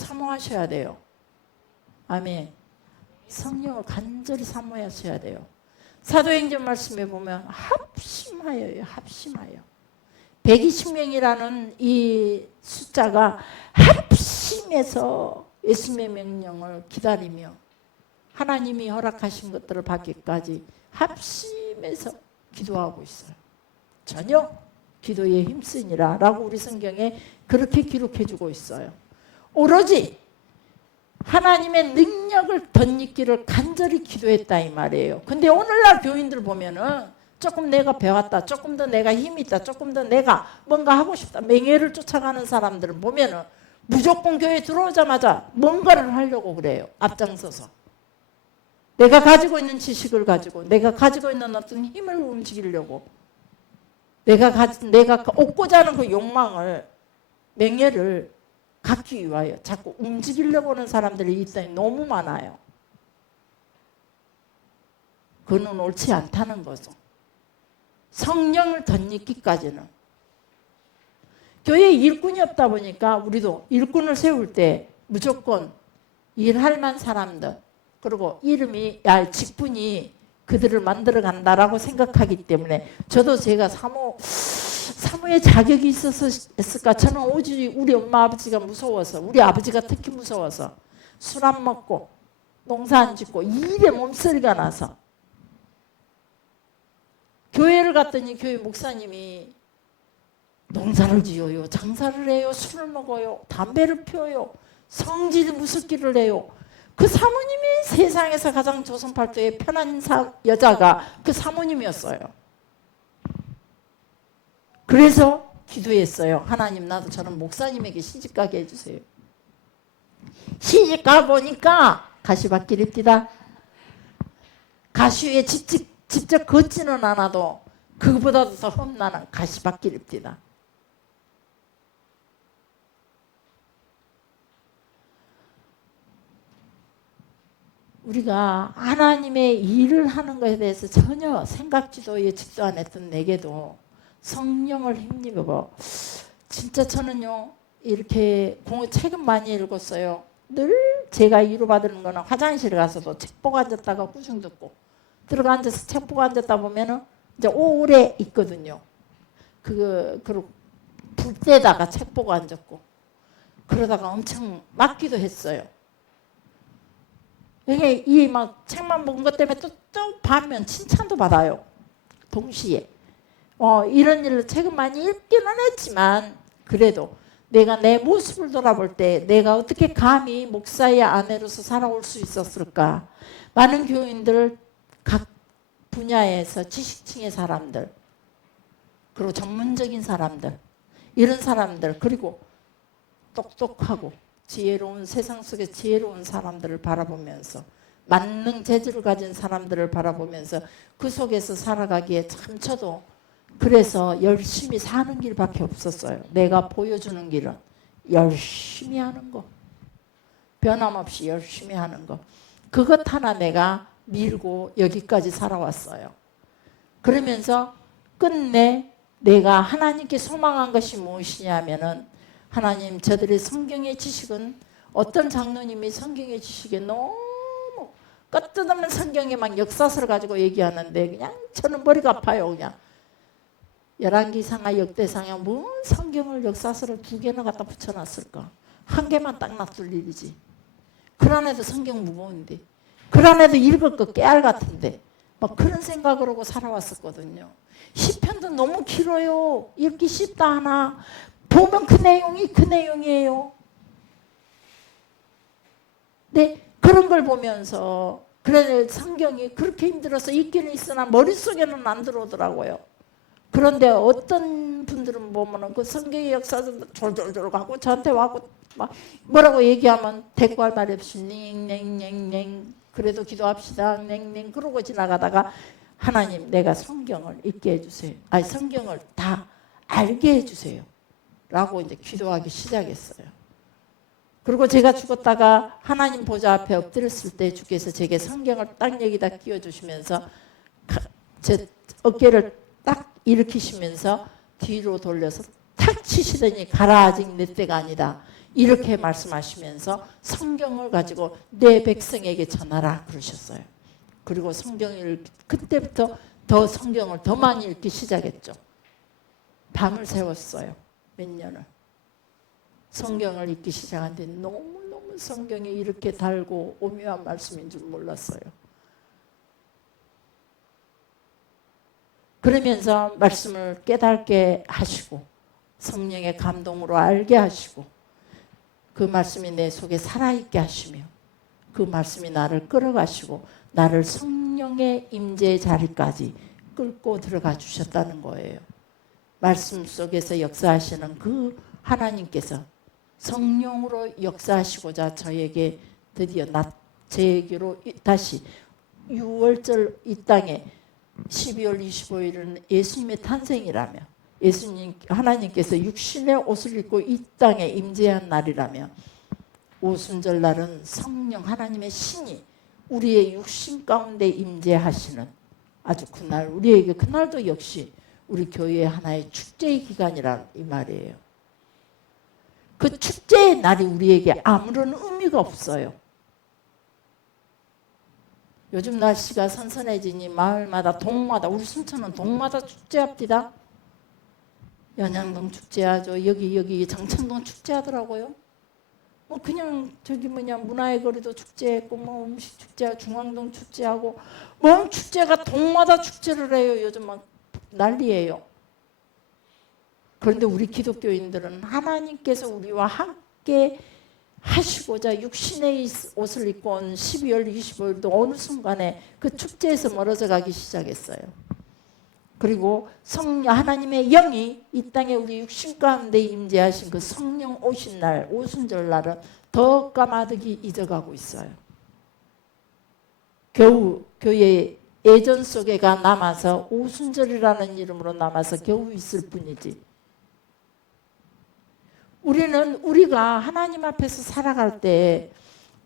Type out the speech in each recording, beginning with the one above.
사모하셔야 돼요. 아멘. 성령을 간절히 사모하셔야 돼요. 사도행전 말씀에 보면 합심하여요. 합심하여. 120명이라는 이 숫자가 합심해서 예수님의 명령을 기다리며 하나님이 허락하신 것들을 받기까지 합심해서 기도하고 있어요. 전혀 기도에 힘쓰니라 라고 우리 성경에 그렇게 기록해주고 있어요. 오로지 하나님의 능력을 덧입기를 간절히 기도했다 이 말이에요. 근데 오늘날 교인들 보면은 조금 내가 배웠다, 조금 더 내가 힘이 있다, 조금 더 내가 뭔가 하고 싶다, 맹해를 쫓아가는 사람들을 보면은 무조건 교회 들어오자마자 뭔가를 하려고 그래요. 앞장서서. 내가 가지고 있는 지식을 가지고, 내가 가지고 있는 어떤 힘을 움직이려고, 내가 얻고자 하는 그 욕망을, 맹해를 갖기 위하여 자꾸 움직이려고 하는 사람들이 이 땅에 너무 많아요. 그는 옳지 않다는 거죠. 성령을 덧입기까지는. 교회에 일꾼이 없다 보니까 우리도 일꾼을 세울 때 무조건 일할 만한 사람들, 그리고 이름이, 직분이 그들을 만들어 간다라고 생각하기 때문에 저도 제가 사모의 자격이 있었을까? 저는 오직 우리 엄마 아버지가 무서워서, 우리 아버지가 특히 무서워서 술 안 먹고 농사 안 짓고 일에 몸서리가 나서 교회를 갔더니 교회 목사님이 농사를 지어요, 장사를 해요, 술을 먹어요, 담배를 피워요, 성질 무섭기를 해요. 그 사모님이 세상에서 가장 조선팔도의 편한 여자가 그 사모님이었어요. 그래서 기도했어요. 하나님, 나도 저런 목사님에게 시집가게 해주세요. 시집가 보니까 가시밭길입니다. 가시에 직접 걷지는 않아도 그보다도 더 험난한 가시밭길입니다. 우리가 하나님의 일을 하는 것에 대해서 전혀 생각지도 예측도 안 했던 내게도 성령을 힘입어. 진짜 저는요, 이렇게 책은 많이 읽었어요. 늘 제가 위로받는 거는 화장실 가서도 책 보고 앉았다가 구중 듣고, 들어가 앉아서 책 보고 앉았다 보면은 이제 오래 있거든요. 그리고 불 때다가 책 보고 앉았고, 그러다가 엄청 맞기도 했어요. 이게 이 막 책만 본 것 때문에 또 반면 칭찬도 받아요. 동시에. 이런 일로 책은 많이 읽기는 했지만 그래도 내가 내 모습을 돌아볼 때 내가 어떻게 감히 목사의 아내로서 살아올 수 있었을까. 많은 교인들, 각 분야에서 지식층의 사람들, 그리고 전문적인 사람들, 이런 사람들, 그리고 똑똑하고 지혜로운, 세상 속에 지혜로운 사람들을 바라보면서, 만능 재주를 가진 사람들을 바라보면서 그 속에서 살아가기에 참 저도 그래서 열심히 사는 길밖에 없었어요. 내가 보여주는 길은 열심히 하는 거, 변함없이 열심히 하는 거, 그것 하나 내가 밀고 여기까지 살아왔어요. 그러면서 끝내 내가 하나님께 소망한 것이 무엇이냐면은, 하나님, 저들의 성경의 지식은, 어떤 장로님이 성경의 지식에 너무 끝없는 성경에 막 역사서를 가지고 얘기하는데 그냥 저는 머리가 아파요. 그냥 열왕기상하 역대상하 뭔 성경을 역사서를 2개나 갖다 붙여놨을까. 1개만 딱 놔둘 일이지. 그 안에도 성경 무거운데, 그 안에도 읽을 거 깨알 같은데, 막 그런 생각을 하고 살아왔었거든요. 시편도 너무 길어요. 읽기 쉽다 하나, 보면 그 내용이에요. 네, 그런 걸 보면서, 그래, 성경이 그렇게 힘들어서 읽기는 있으나 머릿속에는 안 들어오더라고요. 그런데 어떤 분들은 보면은 그 성경의 역사도 졸졸졸 가고 저한테 와고 막 뭐라고 얘기하면 대꾸할 말이 없이 넹넹넹넹, 그래도 기도합시다 넹넹 그러고 지나가다가, 하나님, 내가 성경을 읽게 해주세요. 아니, 성경을 다 알게 해주세요. 라고 이제 기도하기 시작했어요. 그리고 제가 죽었다가 하나님 보좌 앞에 엎드렸을 때 주께서 제게 성경을 딱 여기다 끼워주시면서 제 어깨를 딱 일으키시면서 뒤로 돌려서 탁 치시더니, 가라, 아직 내 때가 아니다. 이렇게 말씀하시면서 성경을 가지고 내 백성에게 전하라 그러셨어요. 그리고 성경을 그때부터 더 성경을 더 많이 읽기 시작했죠. 밤을 새웠어요. 몇 년을. 성경을 읽기 시작한데 너무너무 성경이 이렇게 달고 오묘한 말씀인 줄 몰랐어요. 그러면서 말씀을 깨닫게 하시고 성령의 감동으로 알게 하시고 그 말씀이 내 속에 살아있게 하시며 그 말씀이 나를 끌어가시고 나를 성령의 임재의 자리까지 끌고 들어가 주셨다는 거예요. 말씀 속에서 역사하시는 그 하나님께서 성령으로 역사하시고자 저에게 드디어 제에게로 다시 6월절 이 땅에 12월 25일은 예수님의 탄생이라며 예수님 하나님께서 육신의 옷을 입고 이 땅에 임재한 날이라며 오순절 날은 성령 하나님의 신이 우리의 육신 가운데 임재하시는 아주 그날 우리에게 그날도 역시 우리 교회의 하나의 축제의 기간이라 이 말이에요. 그 축제의 날이 우리에게 아무런 의미가 없어요. 요즘 날씨가 선선해지니 마을마다 동마다 우리 순천은 동마다 축제합디다. 연양동 축제하죠. 여기 장창동 축제하더라고요. 뭐 그냥 저기 문화의 거리도 축제했고 뭐 음식 축제하고 중앙동 축제하고 뭐 축제가 동마다 축제를 해요. 요즘 막 난리예요. 그런데 우리 기독교인들은 하나님께서 우리와 함께 하시고자 육신의 옷을 입고 온 12월 25일도 어느 순간에 그 축제에서 멀어져 가기 시작했어요. 그리고 성령 하나님의 영이 이 땅에 우리 육신 가운데 임재하신 그 성령 오신 날 오순절 날은 더 까마득히 잊어가고 있어요. 겨우 교회의 예전 속에가 남아서 오순절이라는 이름으로 남아서 겨우 있을 뿐이지. 우리가 하나님 앞에서 살아갈 때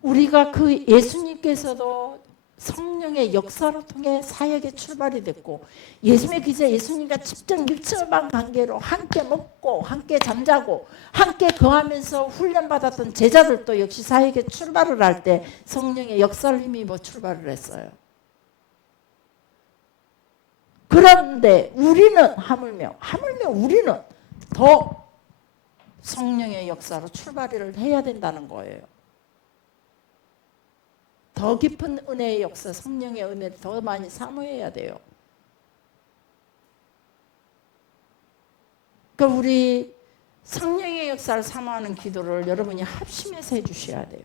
우리가 그 예수님께서도 성령의 역사로 통해 사역의 출발이 됐고 예수님과 직접 밀접한 관계로 함께 먹고 함께 잠자고 함께 거하면서 훈련받았던 제자들도 역시 사역의 출발을 할 때 성령의 역사를 힘입어 출발을 했어요. 그런데 우리는 하물며 우리는 더 성령의 역사로 출발을 해야 된다는 거예요. 더 깊은 은혜의 역사, 성령의 은혜를 더 많이 사모해야 돼요. 그러니까 우리 성령의 역사를 사모하는 기도를 여러분이 합심해서 해주셔야 돼요.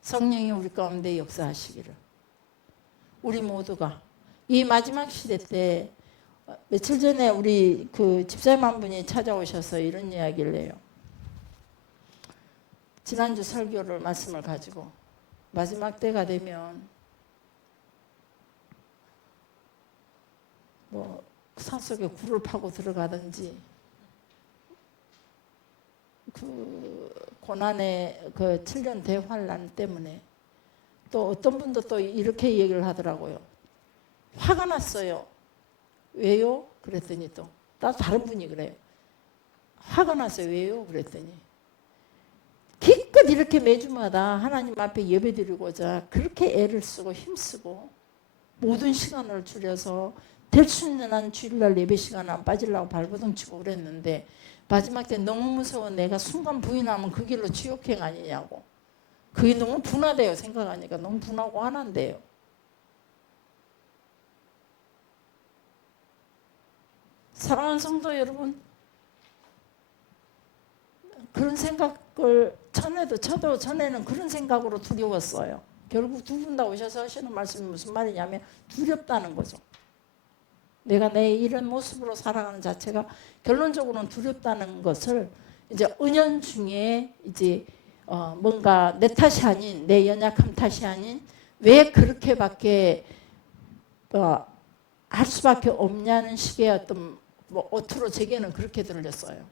성령이 우리 가운데 역사하시기를. 우리 모두가 이 마지막 시대 때 며칠 전에 우리 그 집사님 한 분이 찾아오셔서 이런 이야기를 해요. 지난주 설교를 말씀을 가지고 마지막 때가 되면 뭐 산속에 굴을 파고 들어가든지 그 고난의 그 7년 대환란 때문에 또 어떤 분도 또 이렇게 얘기를 하더라고요. 화가 났어요. 왜요? 그랬더니 또 다른 분이 그래요. 화가 났어요. 왜요? 그랬더니 기껏 이렇게 매주마다 하나님 앞에 예배드리고자 그렇게 애를 쓰고 힘쓰고 모든 시간을 줄여서 될 수 있는 한 주일날 예배 시간 안 빠지려고 발버둥 치고 그랬는데 마지막 때 너무 무서워 내가 순간 부인하면 그 길로 지옥행 아니냐고. 그게 너무 분하대요. 생각하니까 너무 분하고 화난대요. 사랑하는 성도 여러분, 그런 생각을 저도 전에는 그런 생각으로 두려웠어요. 결국 두 분 다 오셔서 하시는 말씀이 무슨 말이냐면 두렵다는 거죠. 내가 내 이런 모습으로 살아가는 자체가 결론적으로는 두렵다는 것을 이제 은연중에 이제 뭔가 내 탓이 아닌 내 연약함 탓이 아닌 왜 그렇게밖에 할 수밖에 없냐는 식의 어떤 뭐 어투로 제게는 그렇게 들렸어요.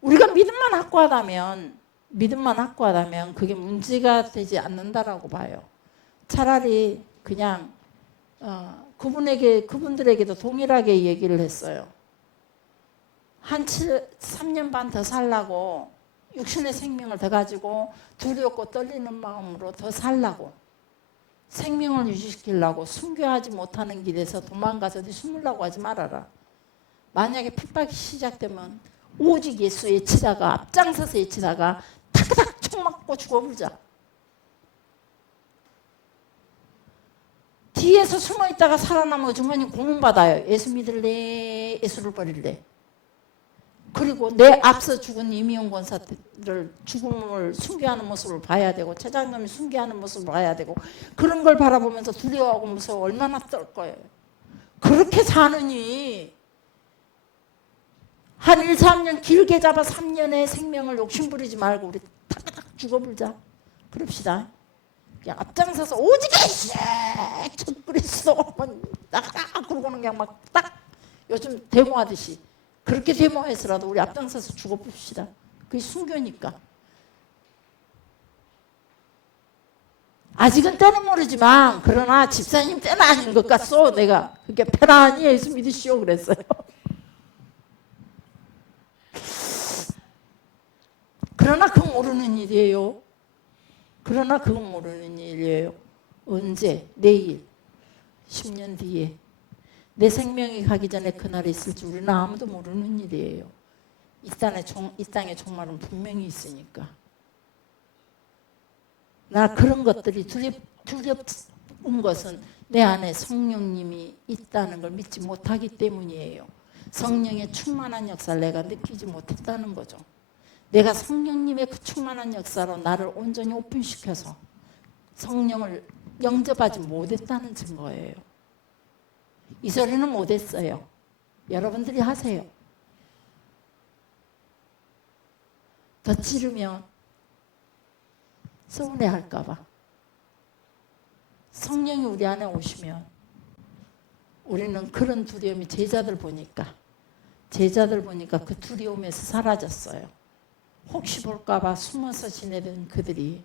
우리가 믿음만 확고하다면 그게 문제가 되지 않는다라고 봐요. 차라리 그냥 그분들에게도 동일하게 얘기를 했어요. 한 3년 반 더 살라고 육신의 생명을 더 가지고 두렵고 떨리는 마음으로 더 살라고 생명을 유지시키려고 순교하지 못하는 길에서 도망가서 어디 숨으려고 하지 말아라. 만약에 핍박이 시작되면 오직 예수 외치다가 앞장서서 외치다가 타닥 총 맞고 죽어버리자. 뒤에서 숨어있다가 살아남은 주머니 고문받아요. 예수 믿을래? 예수를 버릴래? 그리고 내 앞서 죽은 이미용 권사를 죽음을 순교하는 모습을 봐야 되고 최장님이 순교하는 모습을 봐야 되고 그런 걸 바라보면서 두려워하고 무서워 얼마나 떨 거예요. 그렇게 사느니 한 1, 3년 길게 잡아 3년의 생명을 욕심부리지 말고 우리 탁탁 죽어불자. 그럽시다. 그냥 앞장서서 오직 전 그리스도 나가 그러고는 그냥 막 딱 요즘 데모하듯이 그렇게 데모해서라도 우리 앞장서서 죽어봅시다. 그게 순교니까. 아직은 때는 모르지만 그러나 집사님 때는 아닌 것 같소. 내가 그렇게 편안히 예수 믿으시오 그랬어요. 그러나 그건 모르는 일이에요. 그러나 그건 모르는 일이에요. 언제? 내일 10년 뒤에 내 생명이 가기 전에 그날이 있을지 우리는 아무도 모르는 일이에요. 이 땅의 종말은 분명히 있으니까. 나 그런 것들이 두렵은 것은 내 안에 성령님이 있다는 걸 믿지 못하기 때문이에요. 성령의 충만한 역사를 내가 느끼지 못했다는 거죠. 내가 성령님의 그 충만한 역사로 나를 온전히 오픈시켜서 성령을 영접하지 못했다는 증거예요. 이 소리는 못했어요. 여러분들이 하세요. 더 찌르면 서운해할까 봐. 성령이 우리 안에 오시면 우리는 그런 두려움이 제자들 보니까 그 두려움에서 사라졌어요. 혹시 볼까 봐 숨어서 지내던 그들이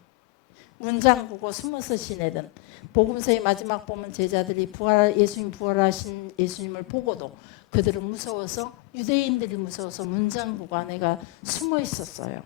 문 잠그고 숨어서 지내던 복음서의 마지막 보면 제자들이 예수님 부활하신 예수님을 보고도 그들은 무서워서 유대인들이 무서워서 문 잠그고 아내가 숨어 있었어요.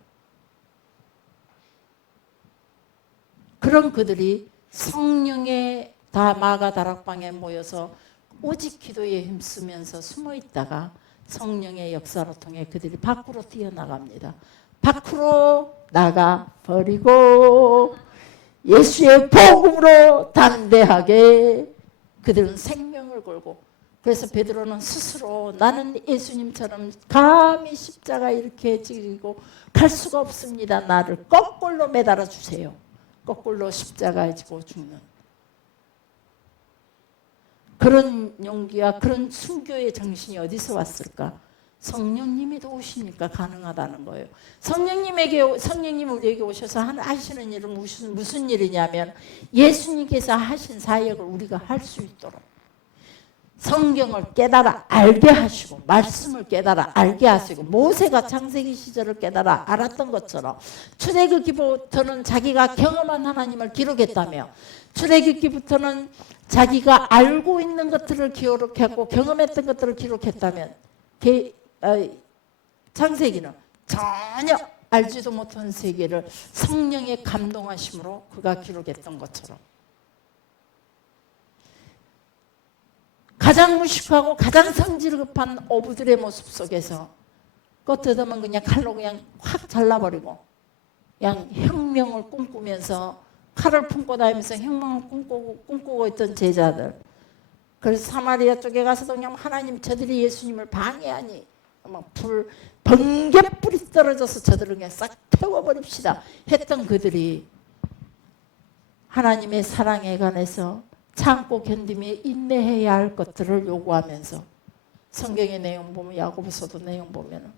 그런 그들이 성령의 마가 다락방에 모여서 오직 기도에 힘쓰면서 숨어 있다가 성령의 역사로 통해 그들이 밖으로 뛰어나갑니다. 밖으로 나가 버리고 예수의 복음으로 담대하게 그들은 생명을 걸고 그래서 베드로는 스스로 나는 예수님처럼 감히 십자가 이렇게 지고 갈 수가 없습니다. 나를 거꾸로 매달아 주세요. 거꾸로 십자가에 지고 죽는 그런 용기와 그런 순교의 정신이 어디서 왔을까? 성령님이 도우시니까 가능하다는 거예요. 성령님 우리에게 오셔서 하시는 일은 무슨 일이냐면 예수님께서 하신 사역을 우리가 할 수 있도록 성경을 깨달아 알게 하시고 말씀을 깨달아 알게 하시고 모세가 창세기 시절을 깨달아 알았던 것처럼 출애굽기부터는 자기가 경험한 하나님을 기록했다며 출애굽기부터는 자기가 알고 있는 것들을 기록했고 경험했던 것들을 기록했다면 창세기는 전혀 알지도 못한 세계를 성령의 감동하심으로 그가 기록했던 것처럼 가장 무식하고 가장 성질 급한 어부들의 모습 속에서 껏뜯으면 그냥 칼로 그냥 확 잘라버리고 그냥 혁명을 꿈꾸면서 칼을 품고 다니면서 혁명을 꿈꾸고 있던 제자들 그래서 사마리아 쪽에 가서도 그냥 하나님 저들이 예수님을 방해하니 막 번개불이 떨어져서 저들을 그냥 싹 태워버립시다 했던 그들이 하나님의 사랑에 관해서 참고 견디며 인내해야 할 것들을 요구하면서 성경의 내용 보면 야고보서도 내용 보면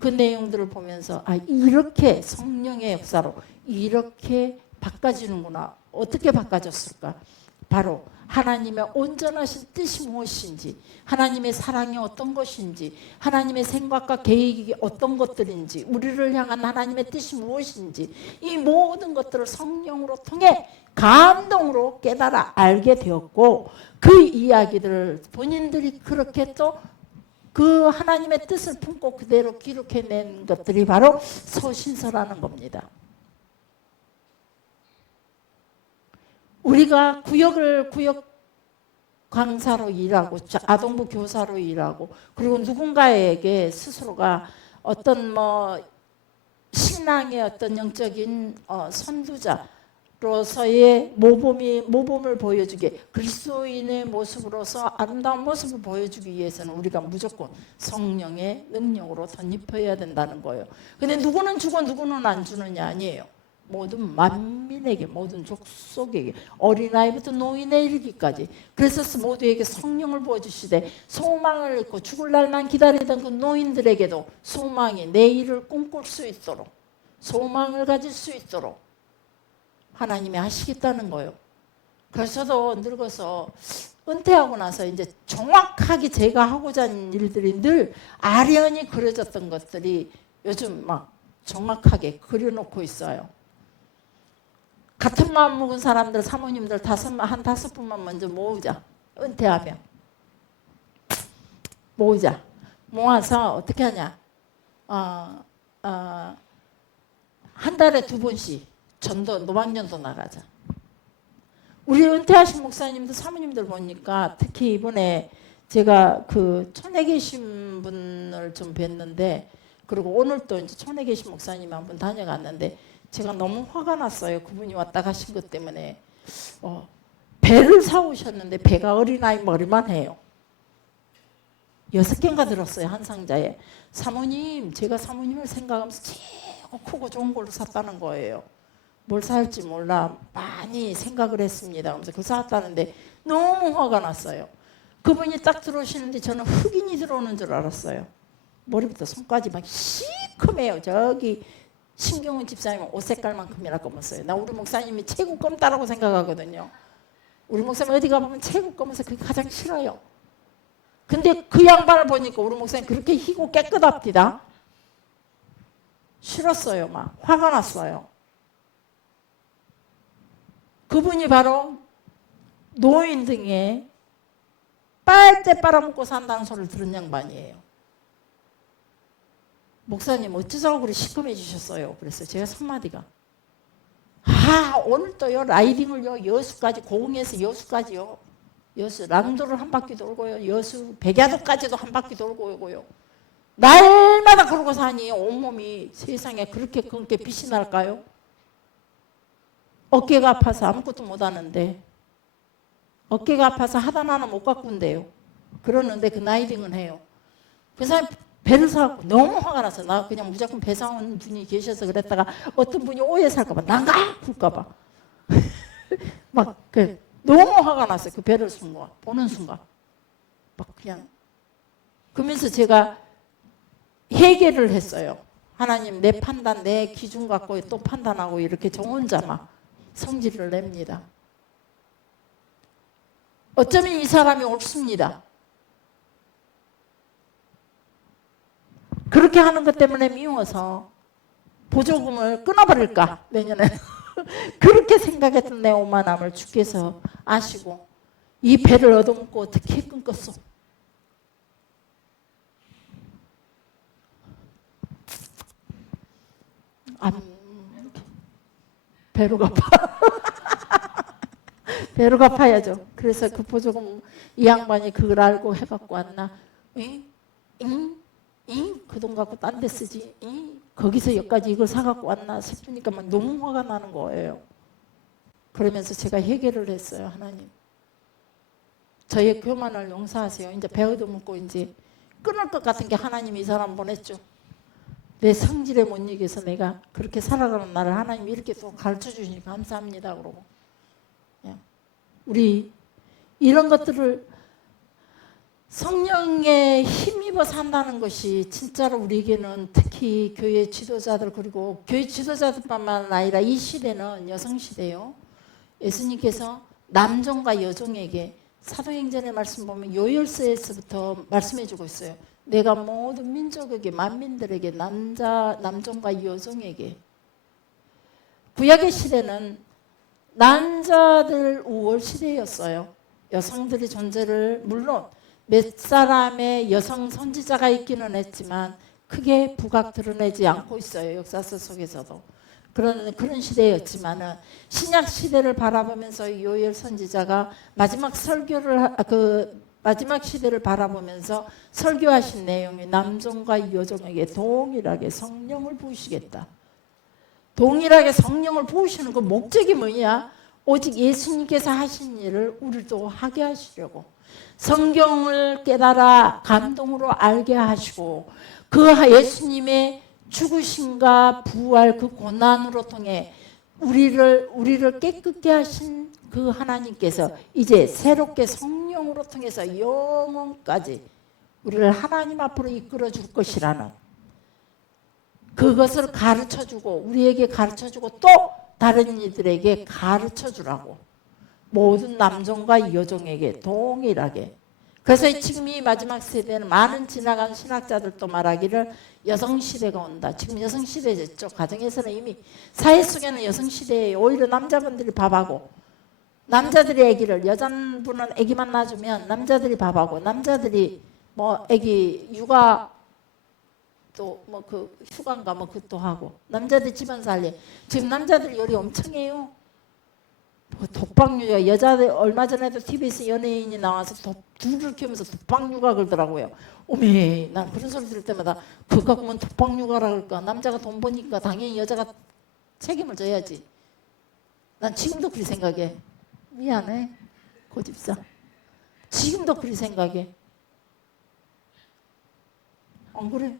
그 내용들을 보면서 이렇게 성령의 역사로 이렇게 바꿔지는구나. 어떻게 바꿔졌을까? 바로 하나님의 온전하신 뜻이 무엇인지 하나님의 사랑이 어떤 것인지 하나님의 생각과 계획이 어떤 것들인지 우리를 향한 하나님의 뜻이 무엇인지 이 모든 것들을 성령으로 통해 감동으로 깨달아 알게 되었고 그 이야기들을 본인들이 그렇게 또 그 하나님의 뜻을 품고 그대로 기록해낸 것들이 바로 서신서라는 겁니다. 우리가 구역 강사로 일하고 아동부 교사로 일하고 그리고 누군가에게 스스로가 어떤 신앙의 어떤 영적인 선두자로서의 모범을 보여주기, 그리스도인의 모습으로서 아름다운 모습을 보여주기 위해서는 우리가 무조건 성령의 능력으로 덧입혀야 된다는 거예요. 근데 누구는 주고 누구는 안 주느냐 아니에요. 모든 만민에게, 모든 족속에게, 어린아이부터 노인에 이르기까지. 그래서 모두에게 성령을 부어주시되 소망을 잃고 죽을 날만 기다리던 그 노인들에게도 소망이, 내일을 꿈꿀 수 있도록, 소망을 가질 수 있도록 하나님이 하시겠다는 거예요. 그래서 저도 늙어서 은퇴하고 나서 이제 정확하게 제가 하고자 하는 일들이 늘 아련히 그려졌던 것들이 요즘 막 정확하게 그려놓고 있어요. 같은 마음 먹은 사람들, 사모님들 한 5분만 먼저 모으자. 은퇴하면 모으자. 모아서 어떻게 하냐, 한 달에 2번씩 전도, 노방전도 나가자. 우리 은퇴하신 목사님들, 사모님들 보니까 특히 이번에 제가 그 촌에 계신 분을 좀 뵀는데, 그리고 오늘 또 이제 촌에 계신 목사님 한 분 다녀갔는데 제가 너무 화가 났어요. 그분이 왔다 가신 것 때문에. 배를 사오셨는데 배가 어린아이 머리만 해요. 6개인가 들었어요, 한 상자에. 사모님, 제가 사모님을 생각하면서 최고 크고 좋은 걸로 샀다는 거예요. 뭘 살지 몰라 많이 생각을 했습니다. 그래서 그걸 샀다는데 너무 화가 났어요. 그분이 딱 들어오시는데 저는 흑인이 들어오는 줄 알았어요. 머리부터 손까지 막 시커매요. 저기 신경훈 집사님은 옷 색깔만큼이나 검었어요. 나 우리 목사님이 최고 검다라고 생각하거든요. 우리 목사님 어디 가보면 최고 검어서 그게 가장 싫어요. 근데 그 양반을 보니까 우리 목사님 그렇게 희고 깨끗합니다. 싫었어요. 막 화가 났어요. 그분이 바로 노인 등에 빨대 빨아먹고 산다는 소리를 들은 양반이에요. 목사님 어쩌자고 그리 시커매지셨어요. 그래서 제가 3마디가 오늘 또요 라이딩을요 여수까지, 고흥에서 여수까지요, 여수 랑도를 한 바퀴 돌고요, 여수 백야도까지도 한 바퀴 돌고 오고요. 날마다 그러고 사니 온몸이 세상에 그렇게 검게 빛이 날까요? 어깨가 아파서 아무것도 못하는데, 어깨가 아파서 하단 하나 못 가꾼대요. 그러는데 그 라이딩은 해요. 그 사람이 배를 사갖고 너무 화가 나서 나 그냥 무조건 배 사온 분이 계셔서 그랬다가 어떤 분이 오해 살까봐 난가 풀까봐 막 너무 화가 났어요. 그 배를 보는 순간 막 그냥. 그러면서 제가 회개를 했어요. 하나님, 내 판단, 내 기준 갖고 또 판단하고 이렇게 저 혼자 막 성질을 냅니다. 어쩌면 이 사람이 옳습니다. 그렇게 하는 것 때문에 미워서 보조금을 끊어버릴까 내년에 그렇게 생각했던 내 오만함을 주께서 아시고 이 배를 얻어먹고 어떻게 끊겼어? 배로 갚아. 배로 갚아야죠. 그래서 그 보조금 이 양반이 그걸 알고 해갖고 왔나? 그 돈 갖고 딴 데 쓰지? 거기서 여기까지 이걸 사갖고 왔나 싶으니까 막 너무 화가 나는 거예요. 그러면서 제가 회개를 했어요. 하나님, 저의 교만을 용서하세요. 이제 배 얻어먹고 이제 끊을 것 같은 게 하나님이 이 사람 보냈죠. 내 성질에 못 이겨서 내가 그렇게 살아가는 나를 하나님이 이렇게 또 가르쳐 주시니 감사합니다. 그러고 우리 이런 것들을 성령에 힘입어 산다는 것이 진짜로 우리에게는, 특히 교회 지도자들, 그리고 교회 지도자들뿐만 아니라 이 시대는 여성 시대요. 예수님께서 남종과 여종에게 사도행전의 말씀 보면 요열서에서부터 말씀해 주고 있어요. 내가 모든 민족에게, 만민들에게, 남종과 여종에게. 구약의 시대는 남자들 우월 시대였어요. 여성들의 존재를 물론 몇 사람의 여성 선지자가 있기는 했지만 크게 부각 드러내지 않고 있어요. 역사서 속에서도. 그런 시대였지만은 신약 시대를 바라보면서 요엘 선지자가 마지막 설교를 마지막 시대를 바라보면서 설교하신 내용이 남종과 여종에게 동일하게 성령을 부으시겠다. 동일하게 성령을 부으시는 그 목적이 뭐냐? 오직 예수님께서 하신 일을 우리도 하게 하시려고. 성경을 깨달아 감동으로 알게 하시고 그 예수님의 죽으심과 부활 그 고난으로 통해 우리를 깨끗게 하신 그 하나님께서 이제 새롭게 성령으로 통해서 영원까지 우리를 하나님 앞으로 이끌어 줄 것이라는 그것을 가르쳐주고 우리에게 가르쳐주고 또 다른 이들에게 가르쳐주라고. 모든 남종과 여종에게 동일하게. 그래서 지금 이 마지막 세대는 많은 지나간 신학자들도 말하기를 여성시대가 온다. 지금 여성시대죠. 가정에서는 이미 사회 속에는 여성시대에 오히려 남자분들이 밥하고 남자들이 아기를 여자분은 아기만 낳아주면 남자들이 밥하고 남자들이 뭐 아기 육아 또 뭐 그 휴가인가 뭐 그것도 하고 남자들 집안 살림. 지금 남자들 요리 엄청 해요. 독박육아 여자들 얼마 전에도 TV에서 연예인이 나와서 둘을 키우면서 독박육아 그러더라고요. 어메 난 그런 소리 들을 때마다 그거 보면 독박육아라 그럴까. 남자가 돈 버니까 당연히 여자가 책임을 져야지. 난 지금도 그렇게 생각해. 미안해 고집사. 지금도 그렇게 생각해. 안 그래?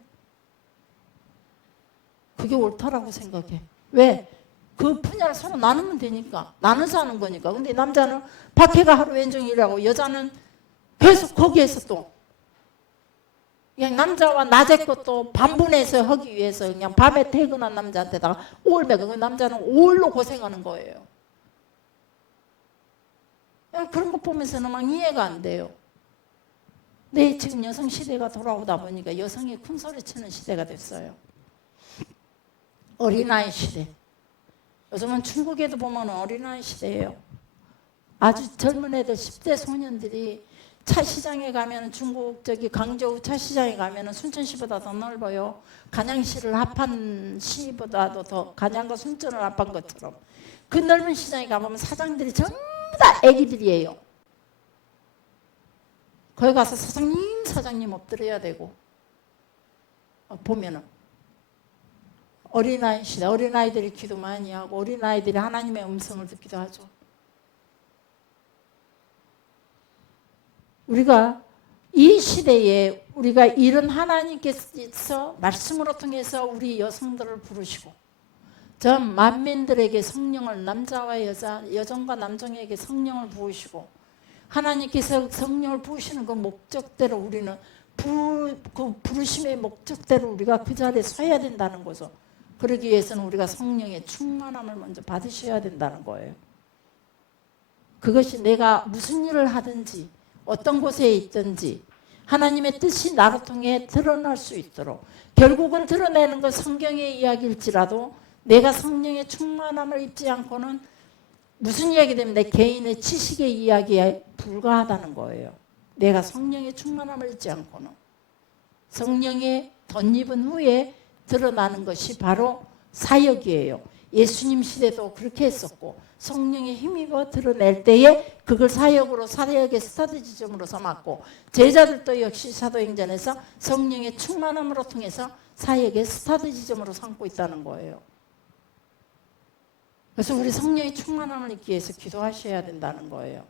그게 옳다라고 생각해. 왜? 그 분야를 서로 나누면 되니까. 나눠서 하는 거니까. 근데 남자는 밖에가 하루 왼종일 일하고 여자는 계속 거기에서 또 그냥 남자와 낮에 것도 반분해서 하기 위해서 그냥 밤에 퇴근한 남자한테다가 오울매고 그 남자는 오울로 고생하는 거예요. 그런 거 보면서는 막 이해가 안 돼요. 근데 지금 여성 시대가 돌아오다 보니까 여성이 큰 소리 치는 시대가 됐어요. 어린아이 시대. 요즘은 중국에도 보면 어린아이 시대예요. 아주 젊은 애들 10대 소년들이 차 시장에 가면 중국 광저우 차 시장에 가면 순천시보다 더 넓어요. 간양시를 합한 시보다도 더 간양과 순천을 합한 것처럼 그 넓은 시장에 가보면 사장들이 전부 다 애기들이에요. 거기 가서 사장님 엎드려야 되고 보면은 어린아이 시대, 어린아이들이 기도 많이 하고 어린아이들이 하나님의 음성을 듣기도 하죠. 우리가 이 시대에 우리가 이런 하나님께서 말씀으로 통해서 우리 여성들을 부르시고 전 만민들에게 성령을 남자와 여자, 여종과 남종에게 성령을 부으시고 하나님께서 성령을 부으시는 그 목적대로 우리는 그 부르심의 목적대로 우리가 그 자리에 서야 된다는 거죠. 그러기 위해서는 우리가 성령의 충만함을 먼저 받으셔야 된다는 거예요. 그것이 내가 무슨 일을 하든지 어떤 곳에 있든지 하나님의 뜻이 나를 통해 드러날 수 있도록 결국은 드러내는 건 성경의 이야기일지라도 내가 성령의 충만함을 입지 않고는 무슨 이야기 되면 내 개인의 지식의 이야기에 불과하다는 거예요. 내가 성령의 충만함을 입지 않고는 성령의 덧입은 후에 드러나는 것이 바로 사역이에요. 예수님 시대도 그렇게 했었고 성령의 힘입어 드러낼 때에 그걸 사역의 스타트 지점으로 삼았고 제자들도 역시 사도행전에서 성령의 충만함으로 통해서 사역의 스타트 지점으로 삼고 있다는 거예요. 그래서 우리 성령의 충만함을 입기 위해서 기도하셔야 된다는 거예요.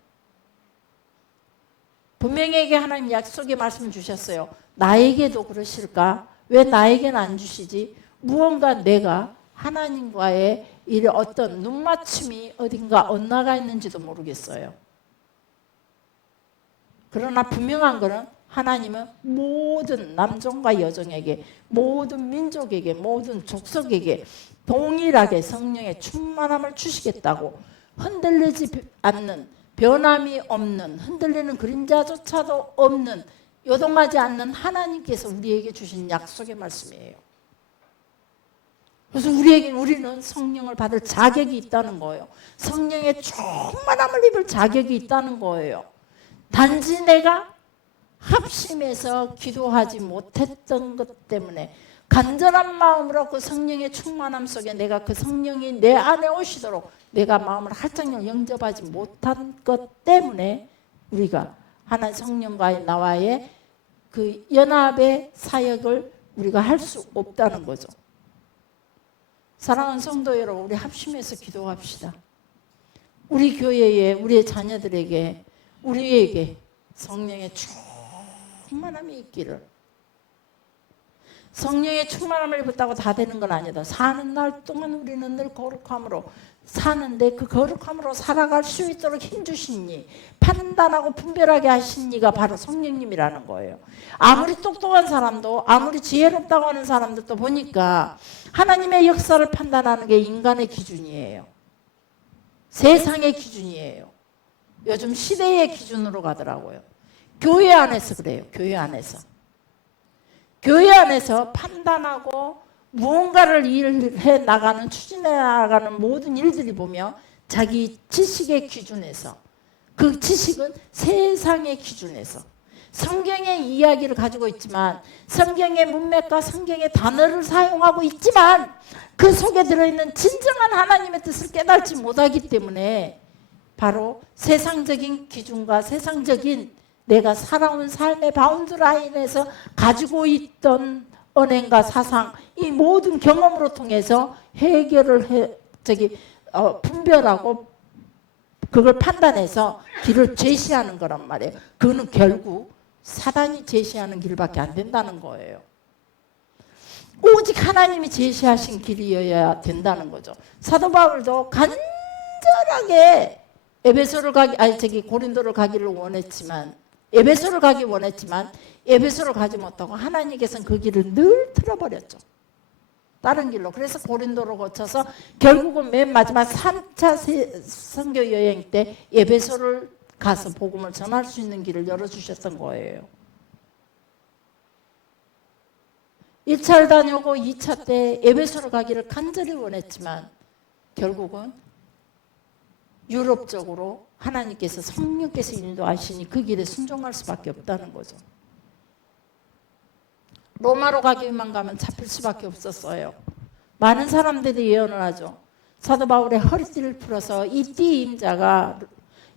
분명히 하나님 약속의 말씀을 주셨어요. 나에게도 그러실까? 왜 나에게는 안 주시지? 무언가 내가 하나님과의 이 어떤 눈맞춤이 어딘가 엇나가 있는지도 모르겠어요. 그러나 분명한 것은 하나님은 모든 남종과 여종에게 모든 민족에게 모든 족속에게 동일하게 성령의 충만함을 주시겠다고 흔들리지 않는 변함이 없는 흔들리는 그림자조차도 없는 요동하지 않는 하나님께서 우리에게 주신 약속의 말씀이에요. 그래서 우리는 성령을 받을 자격이 있다는 거예요. 성령의 충만함을 입을 자격이 있다는 거예요. 단지 내가 합심해서 기도하지 못했던 것 때문에 간절한 마음으로 그 성령의 충만함 속에 내가 그 성령이 내 안에 오시도록 내가 마음을 활짝 영접하지 못한 것 때문에 우리가 하나님 성령과의 나와의 그 연합의 사역을 우리가 할 수 없다는 거죠. 사랑하는 성도 여러분, 우리 합심해서 기도합시다. 우리 교회에 우리의 자녀들에게 우리에게 성령의 충만함이 있기를. 성령의 충만함을 입었다고 다 되는 건 아니다. 사는 날 동안 우리는 늘 거룩함으로 사는데 그 거룩함으로 살아갈 수 있도록 힘주신 이, 판단하고 분별하게 하신 이가 바로 성령님이라는 거예요. 아무리 똑똑한 사람도 아무리 지혜롭다고 하는 사람들도 보니까 하나님의 역사를 판단하는 게 인간의 기준이에요. 세상의 기준이에요. 요즘 시대의 기준으로 가더라고요. 교회 안에서 그래요. 교회 안에서. 교회 안에서 판단하고 무언가를 일해 나가는, 추진해 나가는 모든 일들이 보면 자기 지식의 기준에서, 그 지식은 세상의 기준에서 성경의 이야기를 가지고 있지만, 성경의 문맥과 성경의 단어를 사용하고 있지만 그 속에 들어있는 진정한 하나님의 뜻을 깨닫지 못하기 때문에 바로 세상적인 기준과 세상적인 내가 살아온 삶의 바운드라인에서 가지고 있던 언행과 사상, 이 모든 경험으로 통해서 해결을 분별하고 그걸 판단해서 길을 제시하는 거란 말이에요. 그거는 결국 사단이 제시하는 길밖에 안 된다는 거예요. 오직 하나님이 제시하신 길이어야 된다는 거죠. 사도 바울도 간절하게 고린도를 가기를 원했지만, 에베소를 가기 원했지만 에베소를 가지 못하고 하나님께서는 그 길을 늘 틀어버렸죠. 다른 길로. 그래서 고린도를 거쳐서 결국은 맨 마지막 3차 선교 여행 때 에베소를 가서 복음을 전할 수 있는 길을 열어주셨던 거예요. 1차를 다녀오고 2차 때 에베소를 가기를 간절히 원했지만 결국은 유럽 쪽으로 하나님께서 성령께서 인도하시니 그 길에 순종할 수밖에 없다는 거죠. 로마로 가기만 가면 잡힐 수밖에 없었어요. 많은 사람들이 예언을 하죠. 사도 바울의 허리띠를 풀어서 이 띠 임자가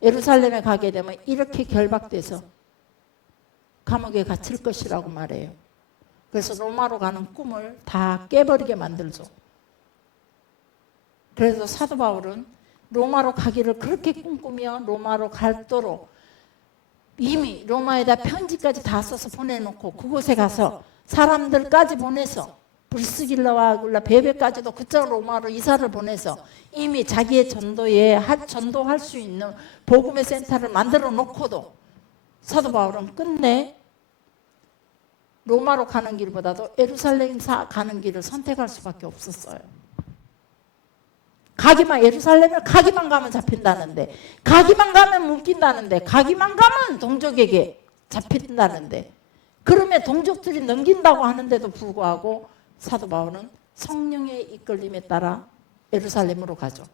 예루살렘에 가게 되면 이렇게 결박돼서 감옥에 갇힐 것이라고 말해요. 그래서 로마로 가는 꿈을 다 깨버리게 만들죠. 그래서 사도 바울은 로마로 가기를 그렇게 꿈꾸며 로마로 갈도록 이미 로마에다 편지까지 다 써서 보내놓고 그곳에 가서 사람들까지 보내서 브리스길라와 아굴라 베베까지도 그쪽 로마로 이사를 보내서 이미 자기의 전도할 수 있는 복음의 센터를 만들어 놓고도 사도 바울은 끝내 로마로 가는 길보다도 예루살렘 가는 길을 선택할 수밖에 없었어요. 예루살렘을 가기만 가면 잡힌다는데, 가기만 가면 묶인다는데, 가기만 가면 동족에게 잡힌다는데, 그러면 동족들이 넘긴다고 하는데도 불구하고 사도 바울은 성령의 이끌림에 따라 예루살렘으로 가죠.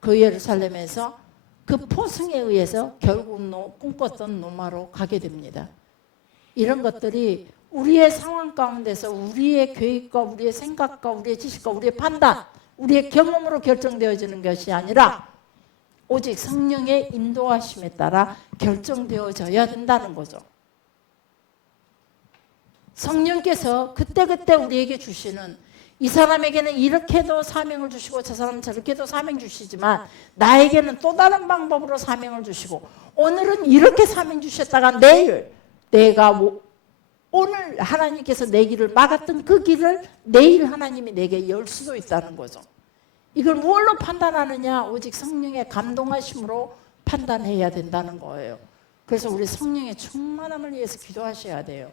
그 예루살렘에서 그 포승에 의해서 결국 꿈꿨던 로마로 가게 됩니다. 이런 것들이 우리의 상황 가운데서 우리의 계획과 우리의 생각과 우리의 지식과 우리의 판단, 우리의 경험으로 결정되어지는 것이 아니라 오직 성령의 인도하심에 따라 결정되어져야 된다는 거죠. 성령께서 그때그때 우리에게 주시는, 이 사람에게는 이렇게도 사명을 주시고 저 사람은 저렇게도 사명 주시지만 나에게는 또 다른 방법으로 사명을 주시고, 오늘은 이렇게 사명 주셨다가 내일 오늘 하나님께서 내 길을 막았던 그 길을 내일 하나님이 내게 열 수도 있다는 거죠. 이걸 무엇로 판단하느냐? 오직 성령의 감동하심으로 판단해야 된다는 거예요. 그래서 우리 성령의 충만함을 위해서 기도하셔야 돼요.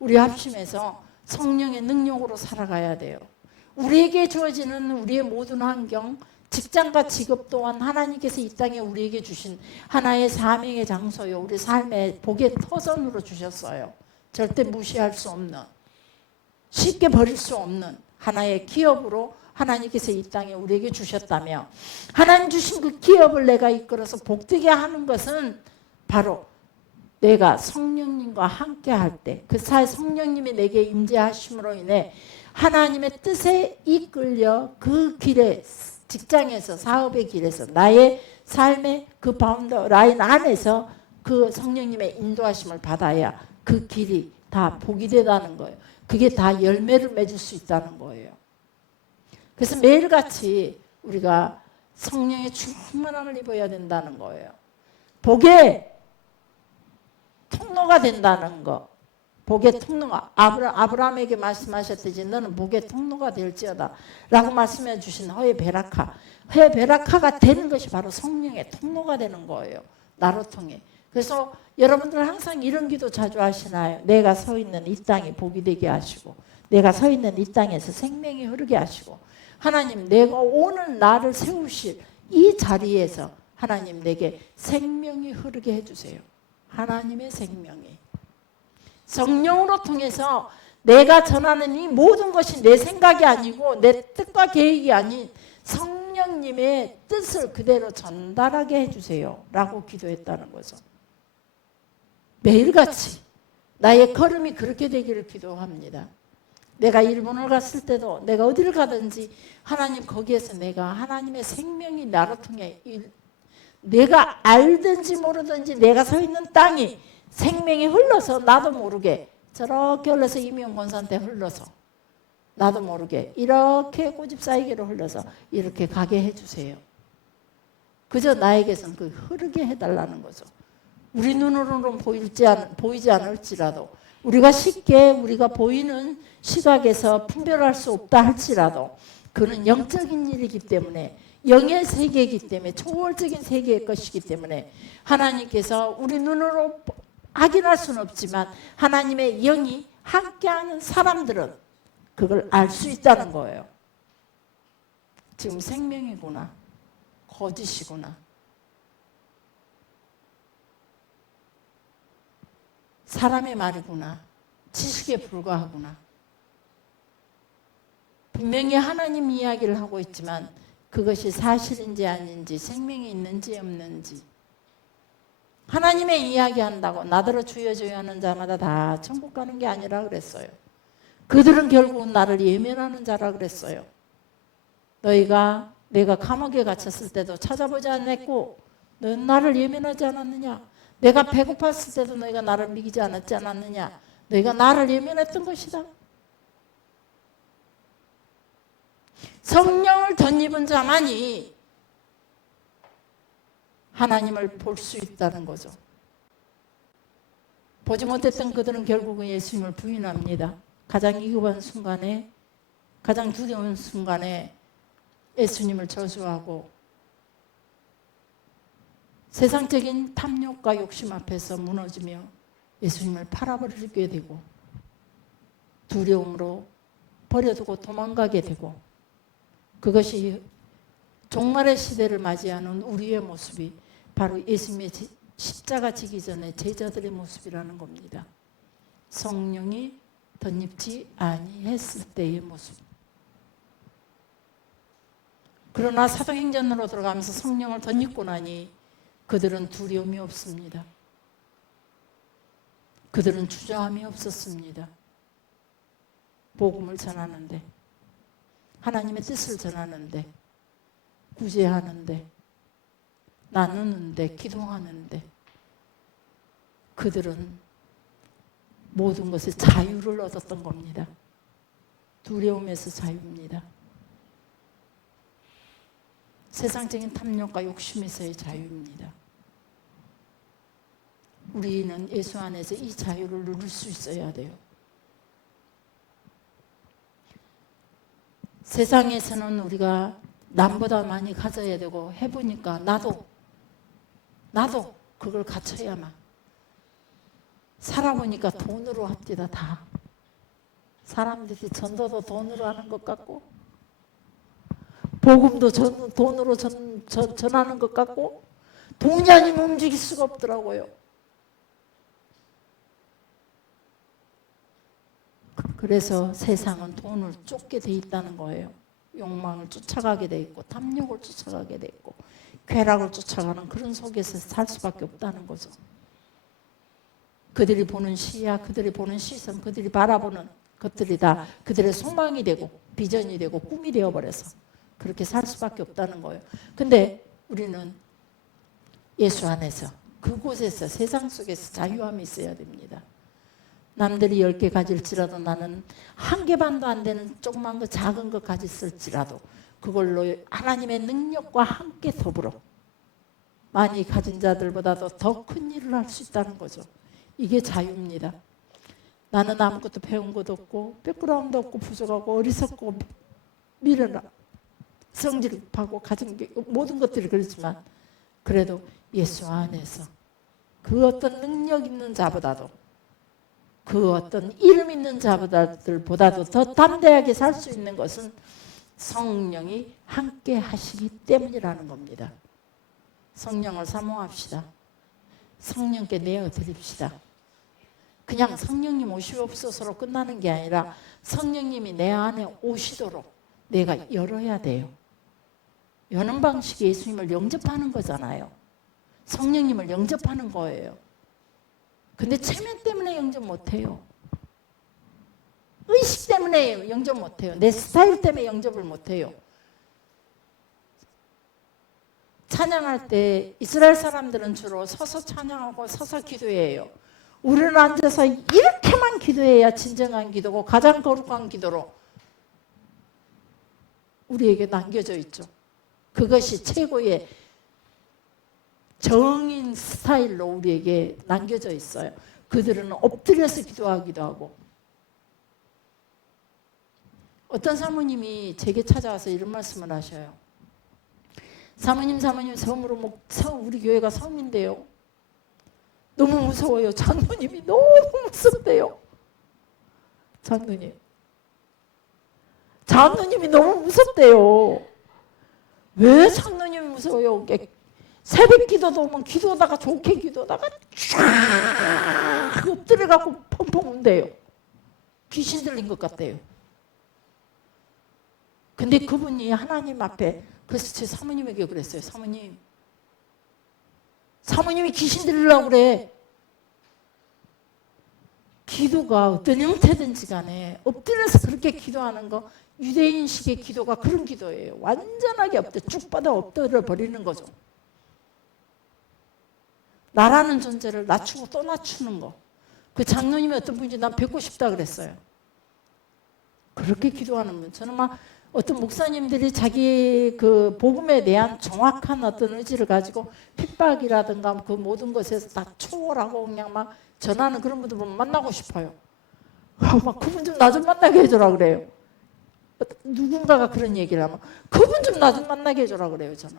우리 합심해서 성령의 능력으로 살아가야 돼요. 우리에게 주어지는 우리의 모든 환경, 직장과 직업 또한 하나님께서 이 땅에 우리에게 주신 하나의 사명의 장소요, 우리 삶의 복의 터전으로 주셨어요. 절대 무시할 수 없는, 쉽게 버릴 수 없는 하나의 기업으로 하나님께서 이 땅에 우리에게 주셨다며, 하나님 주신 그 기업을 내가 이끌어서 복되게 하는 것은 바로 내가 성령님과 함께 할 때 그 사이 성령님이 내게 임재하심으로 인해 하나님의 뜻에 이끌려 그 길에 직장에서 사업의 길에서 나의 삶의 그 바운드 라인 안에서 그 성령님의 인도하심을 받아야 그 길이 다 복이 되다는 거예요. 그게 다 열매를 맺을 수 있다는 거예요. 그래서 매일같이 우리가 성령의 충만함을 입어야 된다는 거예요. 복의 통로가 된다는 거. 복의 통로가 아브라함에게 말씀하셨듯이 너는 복의 통로가 될지어다 라고 말씀해 주신 허의 베라카. 허의 베라카가 되는 것이 바로 성령의 통로가 되는 거예요. 나로 통해. 그래서 여러분들 항상 이런 기도 자주 하시나요? 내가 서 있는 이 땅이 복이 되게 하시고 내가 서 있는 이 땅에서 생명이 흐르게 하시고 하나님 내가 오늘 나를 세우실 이 자리에서 하나님 내게 생명이 흐르게 해주세요. 하나님의 생명이. 성령으로 통해서 내가 전하는 이 모든 것이 내 생각이 아니고 내 뜻과 계획이 아닌 성령님의 뜻을 그대로 전달하게 해주세요 라고 기도했다는 거죠. 매일같이 나의 걸음이 그렇게 되기를 기도합니다. 내가 일본을 갔을 때도 내가 어디를 가든지 하나님 거기에서 내가 하나님의 생명이 나로 통해 내가 알든지 모르든지 내가 서 있는 땅이 생명이 흘러서 나도 모르게 저렇게 흘러서 이미용 권사한테 흘러서 나도 모르게 이렇게 고집 쌓이기로 흘러서 이렇게 가게 해주세요. 그저 나에게선 그 흐르게 해달라는 거죠. 우리 눈으로는 보이지 않을지라도 우리가 쉽게 우리가 보이는 시각에서 분별할 수 없다 할지라도 그는 영적인 일이기 때문에 영의 세계이기 때문에 초월적인 세계의 것이기 때문에 하나님께서 우리 눈으로 확인할 수는 없지만 하나님의 영이 함께하는 사람들은 그걸 알 수 있다는 거예요. 지금 생명이구나. 거짓이구나. 사람의 말이구나. 지식에 불과하구나. 분명히 하나님 이야기를 하고 있지만 그것이 사실인지 아닌지 생명이 있는지 없는지 하나님의 이야기한다고 나더러 주여 주여 하는 자마다 다 천국 가는 게 아니라 그랬어요. 그들은 결국은 나를 예면하는 자라 그랬어요. 너희가 내가 감옥에 갇혔을 때도 찾아보지 않았고 너는 나를 예면하지 않았느냐. 내가 배고팠을 때도 너희가 나를 믿지 않았지 않았느냐. 너희가 나를 예면했던 것이다. 성령을 덧입은 자만이 하나님을 볼 수 있다는 거죠. 보지 못했던 그들은 결국은 예수님을 부인합니다. 가장 위급한 순간에 가장 두려운 순간에 예수님을 저주하고 세상적인 탐욕과 욕심 앞에서 무너지며 예수님을 팔아버리게 되고 두려움으로 버려두고 도망가게 되고 그것이 종말의 시대를 맞이하는 우리의 모습이 바로 예수님의 십자가 지기 전에 제자들의 모습이라는 겁니다. 성령이 덧입지 아니했을 때의 모습. 그러나 사도행전으로 들어가면서 성령을 덧입고 나니 그들은 두려움이 없습니다. 그들은 주저함이 없었습니다. 복음을 전하는데 하나님의 뜻을 전하는데 구제하는데 나누는데 기도하는데 그들은 모든 것에 자유를 얻었던 겁니다. 두려움에서 자유입니다. 세상적인 탐욕과 욕심에서의 자유입니다. 우리는 예수 안에서 이 자유를 누릴 수 있어야 돼요. 세상에서는 우리가 남보다 많이 가져야 되고 해보니까 나도 그걸 갖춰야만. 살아보니까 돈으로 합디다 다. 사람들이 전도도 돈으로 하는 것 같고 복음도 돈으로 전하는 것 같고 돈이 아니면 움직일 수가 없더라고요. 그래서 세상은 돈을 쫓게 돼 있다는 거예요. 욕망을 쫓아가게 돼 있고 탐욕을 쫓아가게 돼 있고 쾌락을 쫓아가는 그런 속에서 살 수밖에 없다는 거죠. 그들이 보는 시야, 그들이 보는 시선, 그들이 바라보는 것들이 다 그들의 소망이 되고 비전이 되고 꿈이 되어버려서 그렇게 살 수밖에 없다는 거예요. 근데 우리는 예수 안에서 그곳에서 세상 속에서 자유함이 있어야 됩니다. 남들이 10개 가질지라도 나는 1개 반도 안 되는 조그만 거 작은 거 가졌을지라도 그걸로 하나님의 능력과 함께 더불어 많이 가진 자들보다도 더 큰 일을 할 수 있다는 거죠. 이게 자유입니다. 나는 아무것도 배운 것도 없고 백그라운드 없고 부족하고 어리석고 미련한 성질하고 가진 게 모든 것들이 그렇지만 그래도 예수 안에서 그 어떤 능력 있는 자보다도 그 어떤 이름 있는 자들보다도 더 담대하게 살 수 있는 것은 성령이 함께 하시기 때문이라는 겁니다. 성령을 사모합시다. 성령께 내어드립시다. 그냥 성령님 오시옵소서로 끝나는 게 아니라 성령님이 내 안에 오시도록 내가 열어야 돼요. 여는 방식이 예수님을 영접하는 거잖아요. 성령님을 영접하는 거예요. 근데 체면 때문에 영접 못해요. 의식 때문에 영접 못해요. 내 스타일 때문에 영접을 못해요. 찬양할 때 이스라엘 사람들은 주로 서서 찬양하고 서서 기도해요. 우리는 앉아서 이렇게만 기도해야 진정한 기도고 가장 거룩한 기도로 우리에게 남겨져 있죠. 그것이 최고의 정인 스타일로 우리에게 남겨져 있어요. 그들은 엎드려서 기도하기도 하고. 어떤 사모님이 제게 찾아와서 이런 말씀을 하셔요. 사모님 섬으로 우리 교회가 섬인데요. 너무 무서워요. 장로님이 너무 무섭대요. 장로님이 너무 무섭대요. 왜 장로님이 무서워요? 새벽 기도도 오면 기도하다가 좋게 기도하다가 쫙 엎드려갖고 펑펑 운대요. 귀신 들린 것 같대요. 근데 그분이 하나님 앞에 그래서 제 사모님에게 그랬어요. 사모님이 귀신 들리려고 그래. 기도가 어떤 형태든지 간에 엎드려서 그렇게 기도하는 거 유대인식의 기도가 그런 기도예요. 완전하게 쭉 뻗어 엎드려 버리는 거죠. 나라는 존재를 낮추고 또 낮추는 거. 그 장로님이 어떤 분인지 난 뵙고 싶다 그랬어요. 그렇게 기도하는 분. 저는 막 어떤 목사님들이 자기 그 복음에 대한 정확한 어떤 의지를 가지고 핍박이라든가 그 모든 것에서 다 초월하고 그냥 막 전하는 그런 분들 보면 만나고 싶어요. 막 그분 좀 나 좀 만나게 해줘라 그래요. 누군가가 그런 얘기를 하면 그분 좀 나 좀 만나게 해줘라 그래요. 저는.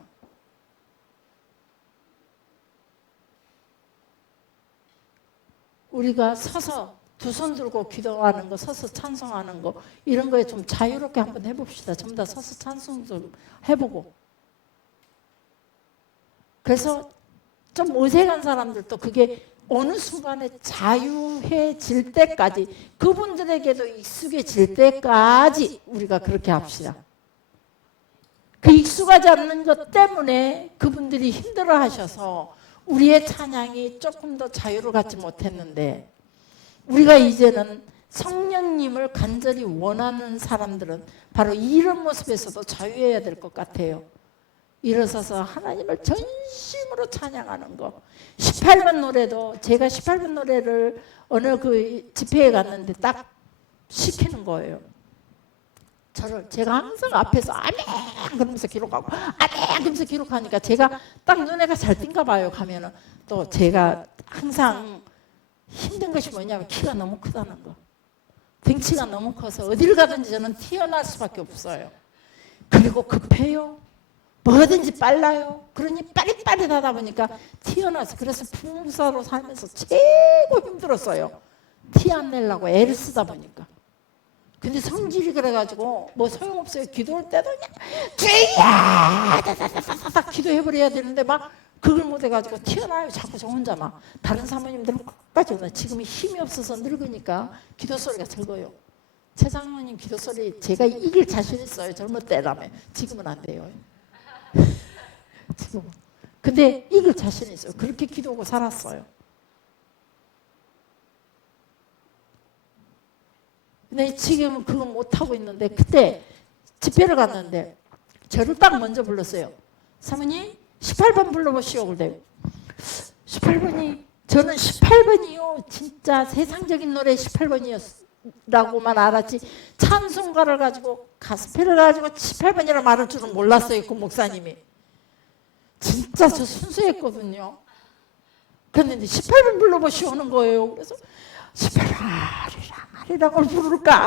우리가 서서 두 손 들고 기도하는 거, 서서 찬송하는 거 이런 거에 좀 자유롭게 한번 해봅시다. 전부 다 서서 찬송 좀 해보고. 그래서 좀 어색한 사람들도 그게 어느 순간에 자유해질 때까지 그분들에게도 익숙해질 때까지 우리가 그렇게 합시다. 그 익숙하지 않는 것 때문에 그분들이 힘들어하셔서 우리의 찬양이 조금 더 자유를 갖지 못했는데 우리가 이제는 성령님을 간절히 원하는 사람들은 바로 이런 모습에서도 자유해야 될 것 같아요. 일어서서 하나님을 전심으로 찬양하는 거. 18번 노래도 제가 18번 노래를 어느 그 집회에 갔는데 딱 시키는 거예요. 제가 항상 앞에서 아멘 그러면서 기록하고 아멘 그러면서 기록하니까 제가 딱 눈에가 잘 띈가 봐요. 가면은 또 제가 항상 힘든 것이 뭐냐면 키가 너무 크다는 거. 등치가 너무 커서 어디를 가든지 저는 튀어나올 수밖에 없어요. 그리고 급해요. 뭐든지 빨라요. 그러니 빠릿빠릿하다 보니까 튀어나와서 그래서 부흥사로 살면서 최고 힘들었어요. 티 안 내려고 애를 쓰다 보니까. 근데 성질이 그래가지고 뭐 소용없어요. 기도할 때도 그냥 주야 다다다다다 기도해버려야 되는데 막 그걸 못해가지고 튀어나와요. 자꾸 저 혼자 막. 다른 사모님들은 끝까지 오나 지금 힘이 없어서 늙으니까 기도 소리가 적어요. 최 장로님 기도 소리 제가 이길 자신 있어요. 젊을 때라면. 지금은 안 돼요. 지금은. 근데 이길 자신 있어요. 그렇게 기도하고 살았어요. 근데 지금 그거 못하고 있는데 그때 집회를 갔는데 저를 딱 먼저 불렀어요. 사모님 18번 불러보시오. 그래요. 18번이 저는 18번이요. 진짜 세상적인 노래 18번이었라고만 알았지 찬송가를 가지고 가스펠을 가지고 18번이라 말할 줄은 몰랐어요. 그 목사님이. 진짜 저 순수했거든요. 그런데 18번 불러보시오 하는 거예요. 그래서 18번 아리랑을 부를까?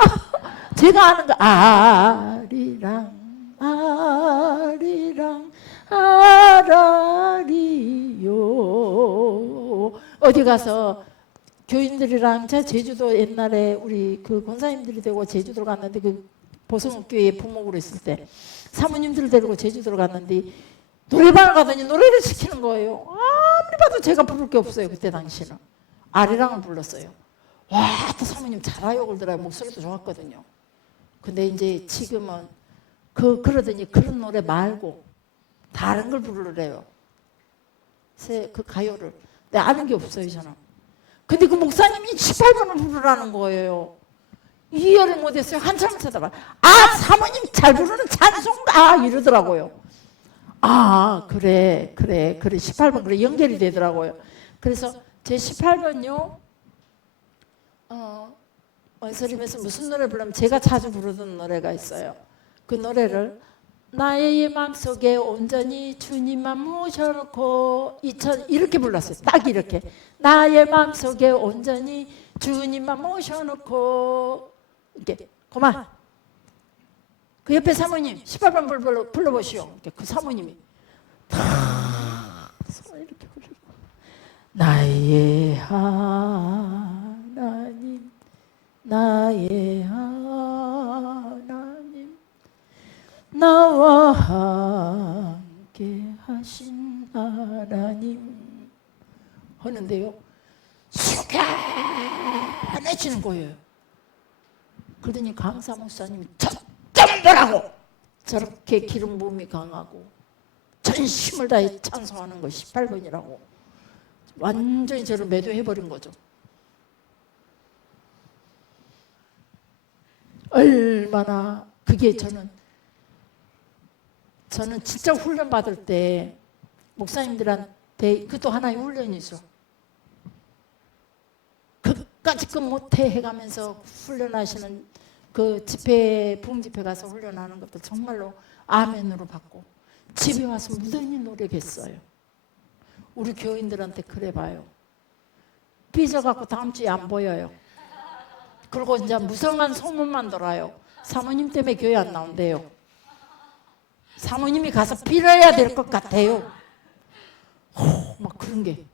제가 아는 거 아리랑 아라리요. 어디 가서 교인들이랑 제가 제주도 옛날에 우리 그 권사님들이 되고 제주도로 갔는데 그 보성교회 부목으로 있을 때 사모님들 데리고 제주도로 갔는데 노래방을 가더니 노래를 시키는 거예요. 아무리 봐도 제가 부를 게 없어요. 그때 당시는 아리랑을 불렀어요. 와, 또 사모님 잘하요 그러더라고요. 목소리도 좋았거든요. 근데 이제 지금은 그러더니 그런 노래 말고 다른 걸 부르래요. 그 가요를. 근데 아는 게 없어요, 저는. 근데 그 목사님이 18번을 부르라는 거예요. 이해를 못했어요. 한참 쳐다봐. 사모님 잘 부르는 찬송가 이러더라고요. 그래 18번 그래 연결이 되더라고요. 그래서 제 18번요. 원서림에서 무슨 노래 부르면 제가 자주 부르던 노래가 있어요. 그 노래를 나의 마음속에 온전히 주님만 모셔놓고 이렇게 불렀어요. 딱 이렇게 나의 마음속에 온전히 주님만 모셔놓고 이렇게 그만. 그 옆에 사모님 18번 불러보시오. 그 사모님이 다 이렇게 부르고 나의 하나님 나의 하나님 나와 함께 하신 하나님 하는데요. 숙연해지는 거예요. 그러더니 강사 목사님이 보라고 저렇게 기름 부음이 강하고 전심을 다해 찬송하는 거 18번이라고 완전히 저를 매도해버린 거죠. 얼마나 그게 저는 진짜 훈련 받을 때 목사님들한테 그것도 하나의 훈련이죠. 그까짓 것 못해 해가면서 훈련하시는 그 집회 부흥집회 가서 훈련하는 것도 정말로 아멘으로 받고 집에 와서 무던히 노력했어요. 우리 교인들한테 그래봐요. 삐져갖고 다음 주에 안 보여요. 그리고 이제 무성한 소문만 돌아요. 사모님 때문에 교회 안 나온대요. 사모님이 가서 빌어야 될 것 같아요. 막 그런 게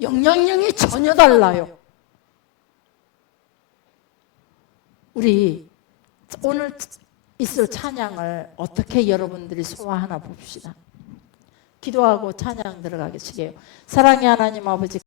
영향력이 전혀 달라요. 우리 오늘 있을 찬양을 어떻게 여러분들이 소화하나 봅시다. 기도하고 찬양 들어가겠습니다. 사랑의 하나님 아버지